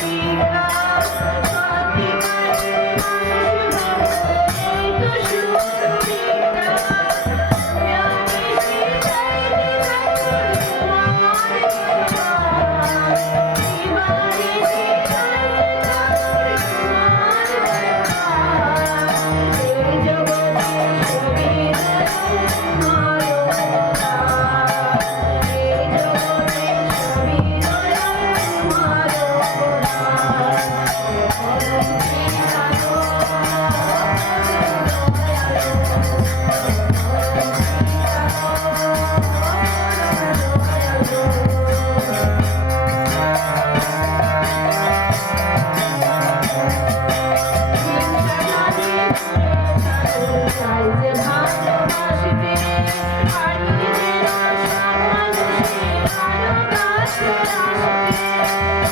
Shiva. ভালোবাসার